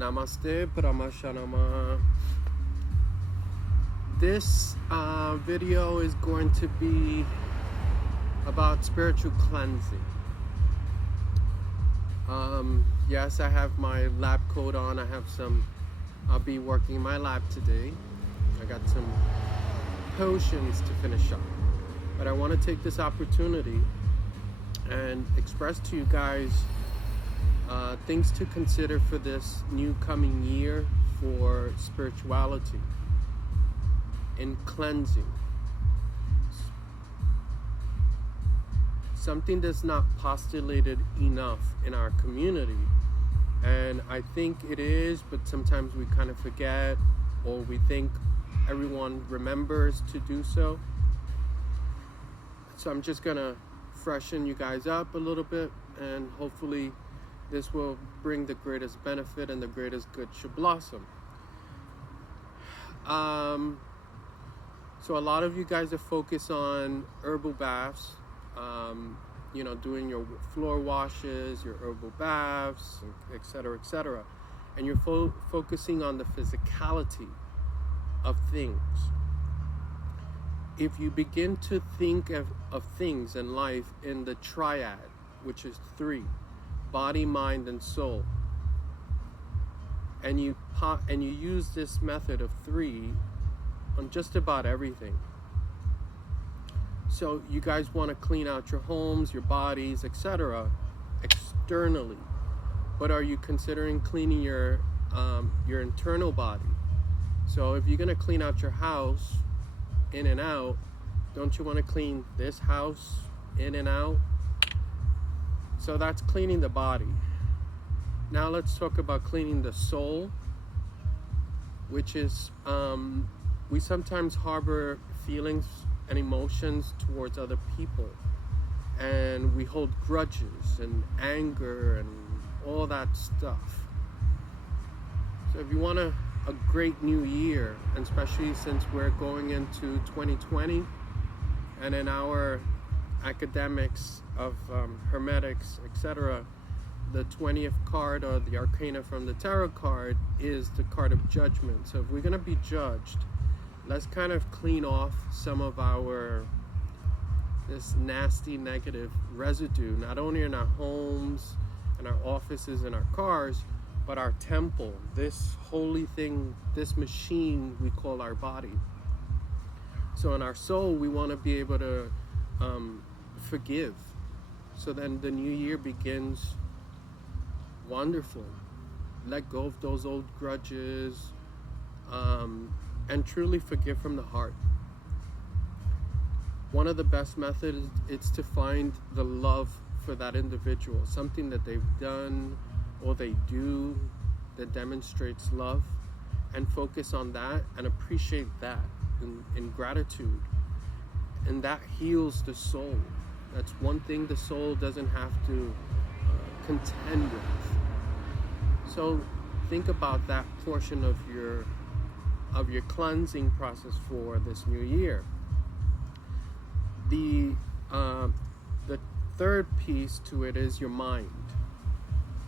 Namaste, Paramashanama. This video is going to be about spiritual cleansing. Yes, I have my lab coat on. I'll be working in my lab today. I got some potions to finish up. But I want to take this opportunity and express to you guys things to consider for this new coming year for spirituality and cleansing. Something that's not postulated enough in our community, and I think it is, but sometimes we kind of forget, or we think everyone remembers to do so. So I'm just gonna freshen you guys up a little bit, and hopefully this will bring the greatest benefit and the greatest good should blossom. So a lot of you guys are focused on herbal baths, doing your floor washes, your herbal baths, etc., and you're focusing on the physicality of things. If you begin to think of things in life in the triad, which is three: body, mind, and soul, and you use this method of three on just about everything. So you guys want to clean out your homes, your bodies, etc., externally, but are you considering cleaning your internal body? So if you're going to clean out your house in and out, don't you want to clean this house in and out? So that's cleaning the body. Now let's talk about cleaning the soul, which is we sometimes harbor feelings and emotions towards other people, and we hold grudges and anger and all that stuff. So if you want a great new year, and especially since we're going into 2020, and in our academics of hermetics, etc., the 20th card, or the arcana from the tarot card, is the card of judgment. So if we're going to be judged, let's kind of clean off some of this nasty negative residue, not only in our homes and our offices and our cars, but our temple, this holy thing, this machine we call our body. So in our soul, we want to be able to forgive. So then the new year begins wonderful. Let go of those old grudges, and truly forgive from the heart. One of the best methods is to find the love for that individual, something that they've done or they do that demonstrates love, and focus on that and appreciate that in gratitude. And that heals the soul. That's one thing the soul doesn't have to contend with. So think about that portion of your cleansing process for this new year. The third piece to it is your mind.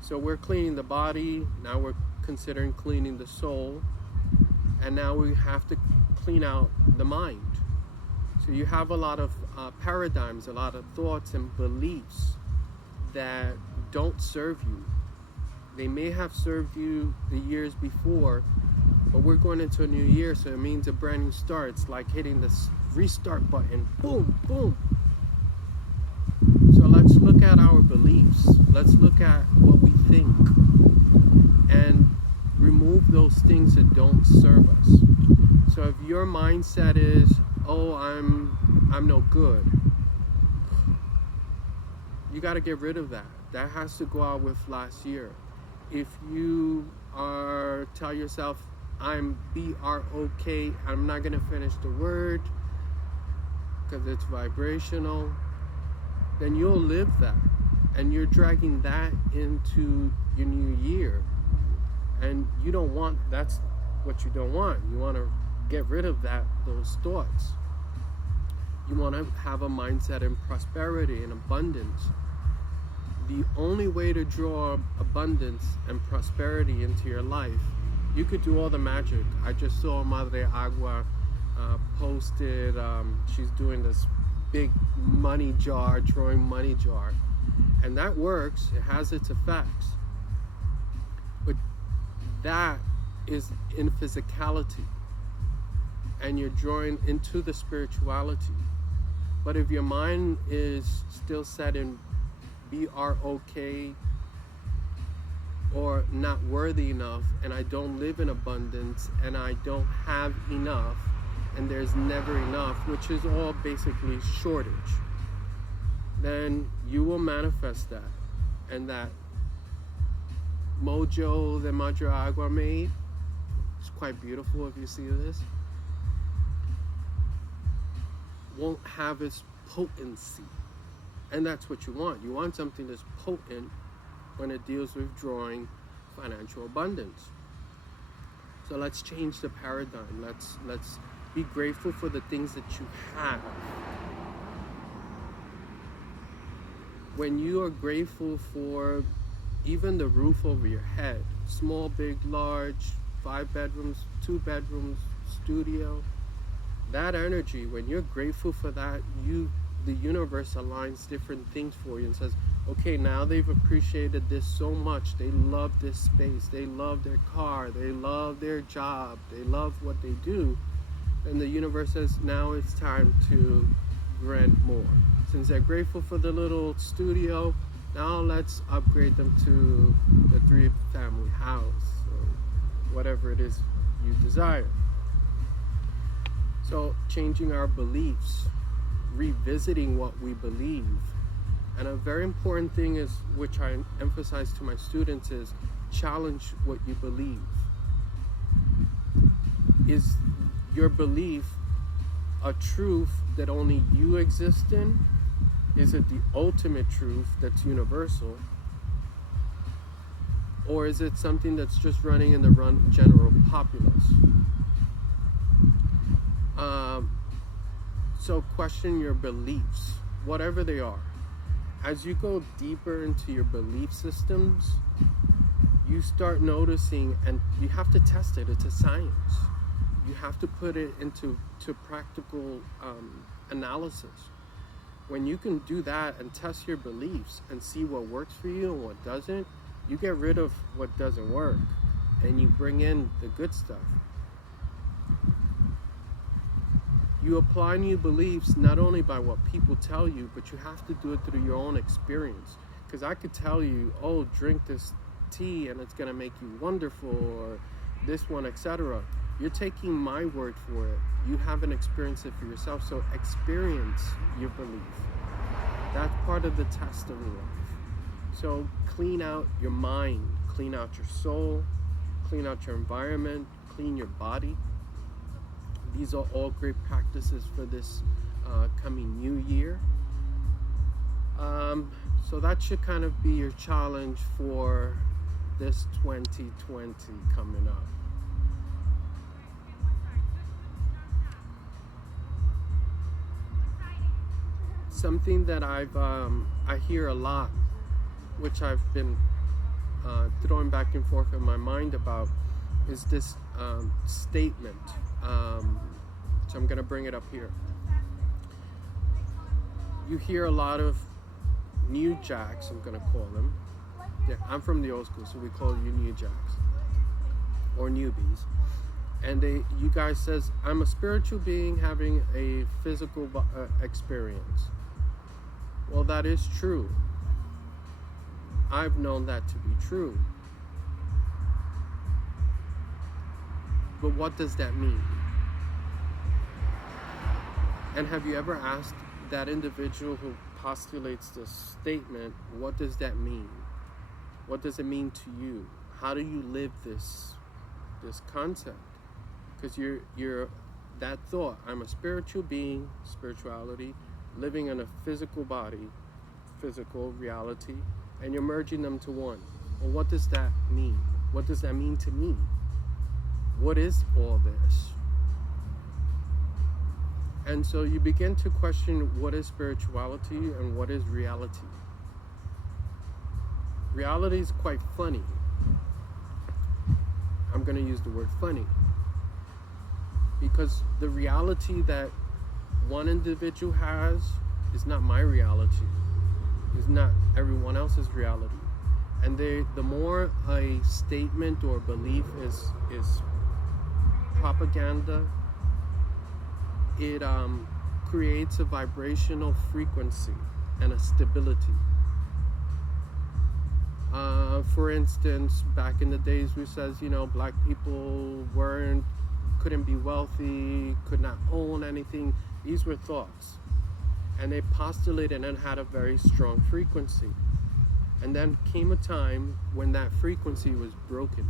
So we're cleaning the body, now we're considering cleaning the soul, and now we have to clean out the mind. So you have a lot of paradigms, a lot of thoughts and beliefs that don't serve you. They may have served you the years before, but we're going into a new year, so it means a brand new start. It's like hitting this restart button. Boom, boom. So let's look at our beliefs. Let's look at what we think and remove those things that don't serve us. So if your mindset is, oh, I'm no good, you got to get rid of that. That has to go out with last year. If you tell yourself, I'm B-R-O-K, I'm not going to finish the word because it's vibrational, then you'll live that. And you're dragging that into your new year. And you don't want, that's what you don't want. You want to get rid of those thoughts. You want to have a mindset in prosperity and abundance. the only way to draw abundance and prosperity into your life, you could do all the magic. I just saw Madre Agua posted, she's doing this big money jar, drawing money jar. And that works, it has its effects. But that is in physicality. And you're drawing into the spirituality. But if your mind is still set in BROK or not worthy enough, and I don't live in abundance, and I don't have enough, and there's never enough, which is all basically shortage, then you will manifest that. And that mojo that Madre Agua made, it's quite beautiful if you see this, won't have its potency. And that's what you want. You want something that's potent when it deals with drawing financial abundance. So let's change the paradigm. Let's be grateful for the things that you have. When you are grateful for even the roof over your head, small, big, large, 5 bedrooms, 2 bedrooms, studio, that energy, when you're grateful for that, the universe aligns different things for you and says, okay, now they've appreciated this so much, they love this space, they love their car, they love their job, they love what they do, and the universe says, now it's time to grant more. Since they're grateful for the little studio, now let's upgrade them to the 3-family house, or whatever it is you desire. So changing our beliefs, revisiting what we believe. And a very important thing is, which I emphasize to my students, is challenge what you believe. Is your belief a truth that only you exist in? Is it the ultimate truth that's universal? Or is it something that's just running in the general populace? So question your beliefs, whatever they are. As you go deeper into your belief systems, you start noticing, and you have to test it. It's a science. You have to put it into practical analysis. When you can do that and test your beliefs and see what works for you and what doesn't, you get rid of what doesn't work and you bring in the good stuff. You apply new beliefs not only by what people tell you, but you have to do it through your own experience. Because I could tell you, oh, drink this tea and it's going to make you wonderful, or this one, etc. You're taking my word for it. You haven't experienced it for yourself, so experience your belief. That's part of the test of life. So clean out your mind, clean out your soul, clean out your environment, clean your body. These are all great practices for this coming new year. So that should kind of be your challenge for this 2020 coming up. Something that I hear a lot, which I've been throwing back and forth in my mind about, is this statement. So I'm going to bring it up here. You hear a lot of new jacks, I'm going to call them. Yeah, I'm from the old school, so we call you new jacks or newbies. And you guys says, I'm a spiritual being having a physical experience. Well, that is true. I've known that to be true. But what does that mean? And have you ever asked that individual who postulates this statement, what does that mean? What does it mean to you? How do you live this concept? Because you're that thought, I'm a spiritual being, spirituality, living in a physical body, physical reality, and you're merging them to one. Well, what does that mean? What does that mean to me? What is all this? And so you begin to question what is spirituality and what is reality. reality is quite funny. I'm going to use the word funny because the reality that one individual has is not my reality, is not everyone else's reality. And the more a statement or belief is propaganda, it creates a vibrational frequency and a stability. For instance, back in the days, we says, black people couldn't be wealthy, could not own anything. These were thoughts, and they postulated and had a very strong frequency. And then came a time when that frequency was broken.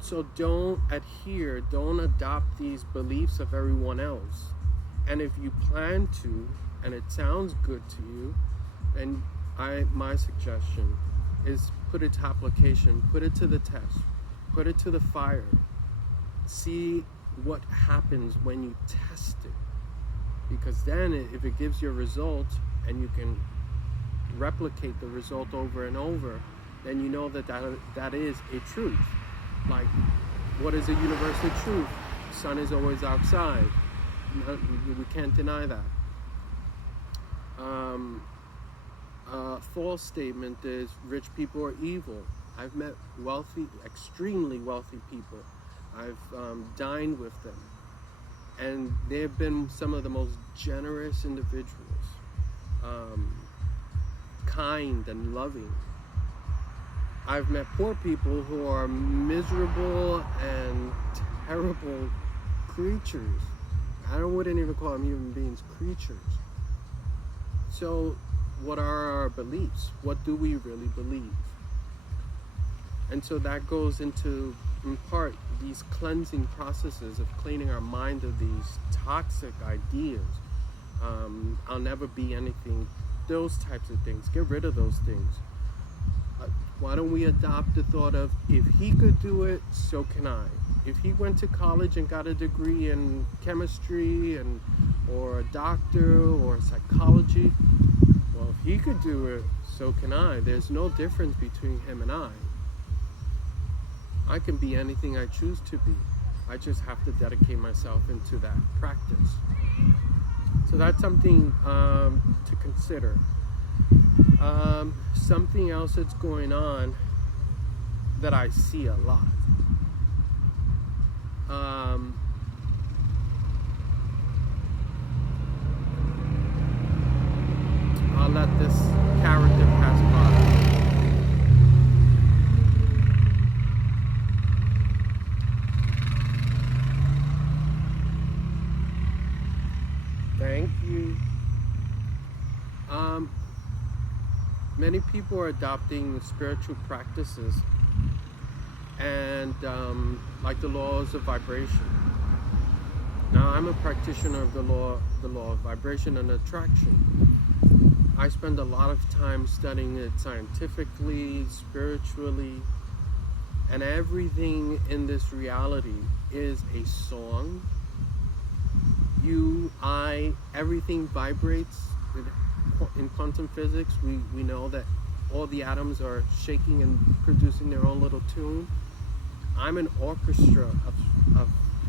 So don't adopt these beliefs of everyone else. And if you plan to, and it sounds good to you, then my suggestion is put it to application, put it to the test, put it to the fire. See what happens when you test it. Because then if it gives you a result and you can replicate the result over and over, then you know that is a truth. Like, what is a universal truth? The sun is always outside. We can't deny that. A false statement is rich people are evil. I've met extremely wealthy people. I've dined with them, and they've been some of the most generous individuals, kind and loving. I've met poor people who are miserable and terrible creatures. I wouldn't even call them human beings, creatures. So what are our beliefs? What do we really believe? And so that goes into, in part, these cleansing processes of cleaning our mind of these toxic ideas. I'll never be anything, those types of things. Get rid of those things. Why don't we adopt the thought of, if he could do it, so can I. If he went to college and got a degree in chemistry or a doctor or psychology, well, if he could do it, so can I. There's no difference between him and I. I can be anything I choose to be. I just have to dedicate myself into that practice. So that's something to consider. Something else that's going on that I see a lot. I'll let this character pass by. Thank you. Many people are adopting spiritual practices and like the laws of vibration. Now, I'm a practitioner of the law of vibration and attraction. I spend a lot of time studying it scientifically, spiritually, and everything in this reality is a song. Everything vibrates. In quantum physics, we know that all the atoms are shaking and producing their own little tune. I'm an orchestra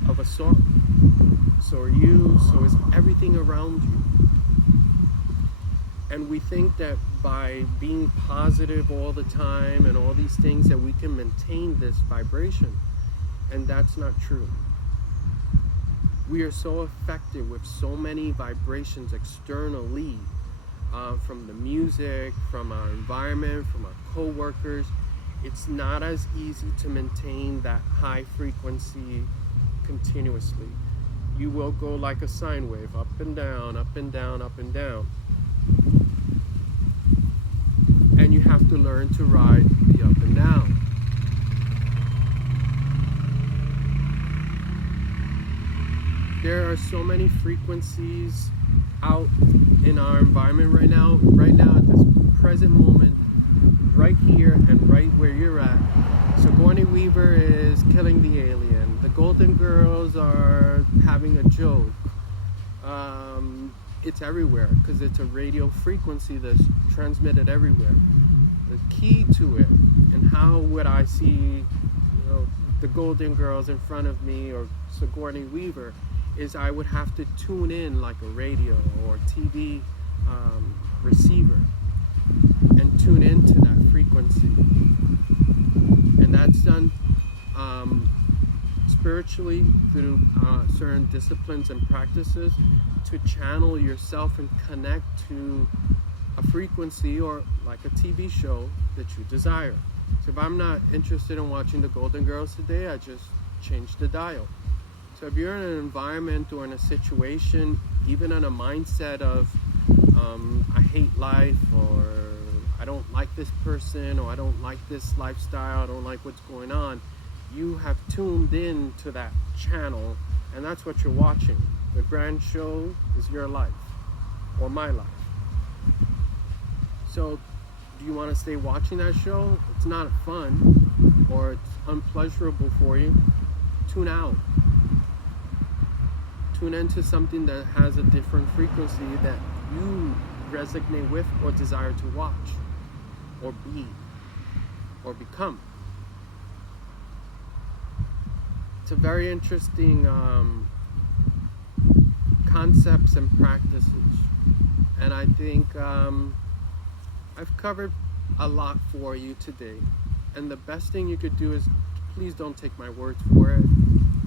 of a song. So are you, so is everything around you. And we think that by being positive all the time and all these things that we can maintain this vibration. And that's not true. We are so affected with so many vibrations externally, from the music, from our environment, from our co-workers. It's not as easy to maintain that high frequency continuously. You will go like a sine wave, up and down, up and down, up and down. And you have to learn to ride the up and down. There are so many frequencies out in our environment right now at this present moment, right here and right where you're at. Sigourney Weaver is killing the alien. The Golden Girls are having a joke. It's everywhere because it's a radio frequency that's transmitted everywhere. The key to it, and how would I see, the Golden Girls in front of me or Sigourney Weaver, is I would have to tune in like a radio or TV receiver and tune into that frequency. And that's done spiritually through certain disciplines and practices to channel yourself and connect to a frequency or like a TV show that you desire. So if I'm not interested in watching the Golden Girls today, I just change the dial. So if you're in an environment or in a situation, even in a mindset of I hate life, or I don't like this person, or I don't like this lifestyle, I don't like what's going on, you have tuned in to that channel, and that's what you're watching. The grand show is your life or my life. So do you want to stay watching that show? It's not fun or it's unpleasurable for you. Tune out. Tune into something that has a different frequency that you resonate with or desire to watch or be or become. It's a very interesting concepts and practices, and I think I've covered a lot for you today, and the best thing you could do is please don't take my word for it.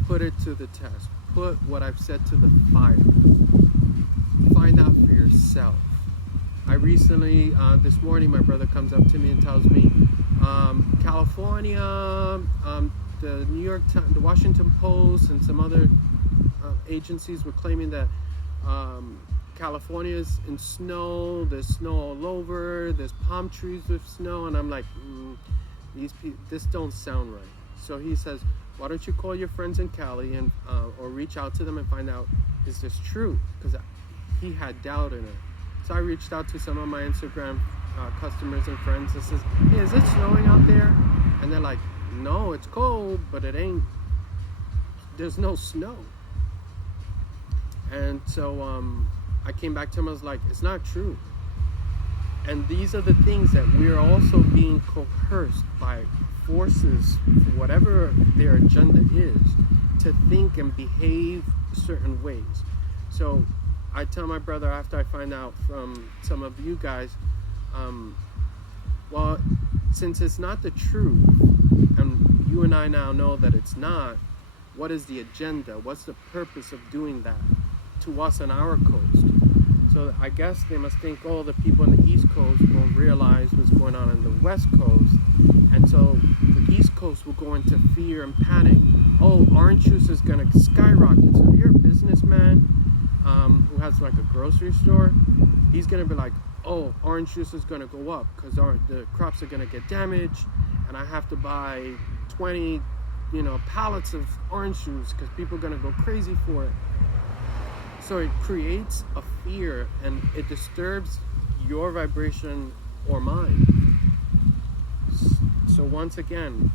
Put it to the test. Put what I've said to the fire. Find out for yourself. I recently, this morning, my brother comes up to me and tells me California, the New York Times, the Washington Post, and some other agencies were claiming that California is in snow. There's snow all over. There's palm trees with snow, and I'm like, this don't sound right. So he says, why don't you call your friends in Cali and or reach out to them and find out, is this true? Because he had doubt in it. So I reached out to some of my Instagram customers and friends and says, hey, is it snowing out there? And they're like, no, it's cold, but it ain't, there's no snow. And so I came back to him, I was like, it's not true. And these are the things that we're also being coerced by forces, for whatever their agenda is, to think and behave certain ways. So I tell my brother, after I find out from some of you guys, well, since it's not the truth, and you and I now know that it's not, what is the agenda? What's the purpose of doing that to us on our coast? So I guess they must think, oh, the people in the East Coast won't realize what's going on in the West Coast. And so the East Coast will go into fear and panic. Oh, orange juice is going to skyrocket. So if you're a businessman who has like a grocery store, he's going to be like, oh, orange juice is going to go up because the crops are going to get damaged, and I have to buy 20 pallets of orange juice because people are going to go crazy for it. So it creates a fear, and it disturbs your vibration or mine. So once again,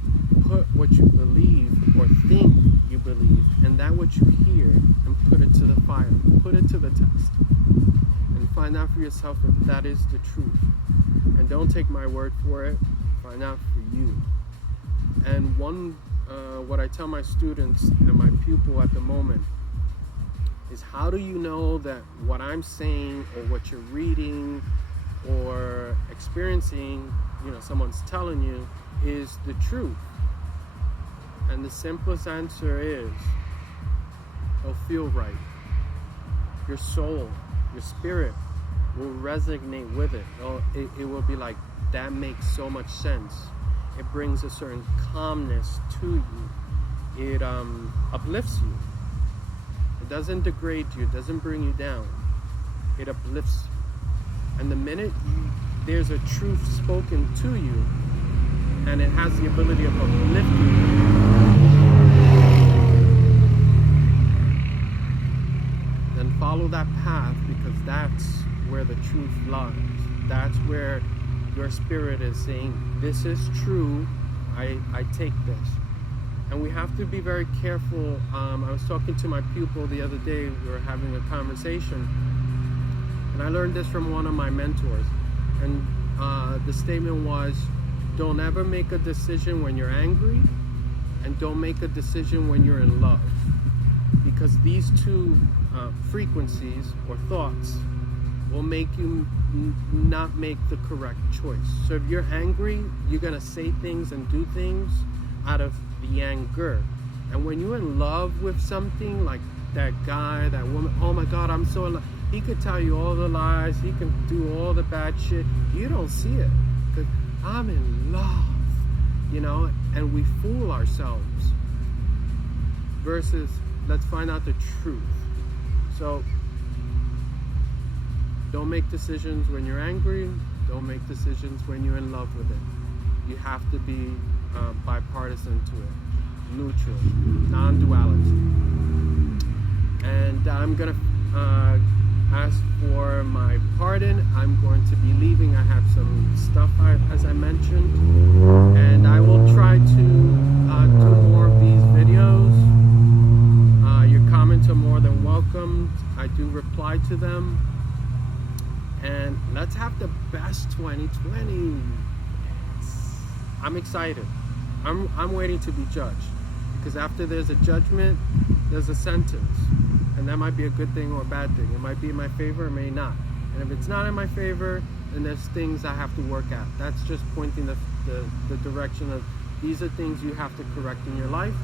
put what you believe or think you believe, and that what you hear, and put it to the fire. Put it to the test. And find out for yourself if that is the truth. And don't take my word for it. Find out for you. And what I tell my students and my pupil at the moment is, how do you know that what I'm saying or what you're reading or experiencing, someone's telling you, is the truth? And the simplest answer is, it'll feel right. Your soul, your spirit will resonate with it. It will be like, that makes so much sense. It brings a certain calmness to you. It uplifts you. It doesn't degrade you. It doesn't bring you down. It uplifts you. And the minute there's a truth spoken to you, and it has the ability of uplifting you, then follow that path, because that's where the truth lies. That's where your spirit is saying, this is true, I take this. And we have to be very careful. I was talking to my pupil the other day. We were having a conversation, and I learned this from one of my mentors. And the statement was, don't ever make a decision when you're angry, and don't make a decision when you're in love. Because these two frequencies or thoughts will make you not make the correct choice. So if you're angry, you're gonna say things and do things out of the anger. And when you're in love with something, like that guy, that woman, oh my God, I'm so in love. He could tell you all the lies, he can do all the bad shit. You don't see it, because I'm in love, you know, and we fool ourselves. Versus, let's find out the truth. So, don't make decisions when you're angry. Don't make decisions when you're in love with it. You have to be bipartisan to it, neutral, non-duality. And I'm gonna ask for my pardon. I'm going to be leaving. I have some stuff, as I mentioned, and I will try to do more of these videos. Your comments are more than welcome. I do reply to them. And let's have the best 2020. I'm excited. I'm waiting to be judged, because after there's a judgment, there's a sentence, and that might be a good thing or a bad thing. It might be in my favor, it may not. And if it's not in my favor, then there's things I have to work at. That's just pointing the direction of, these are things you have to correct in your life,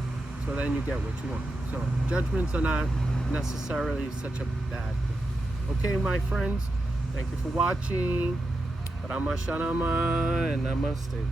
so then you get what you want. So judgments are not necessarily such a bad thing. Okay, my friends, thank you for watching. Rama Shanama and Namaste.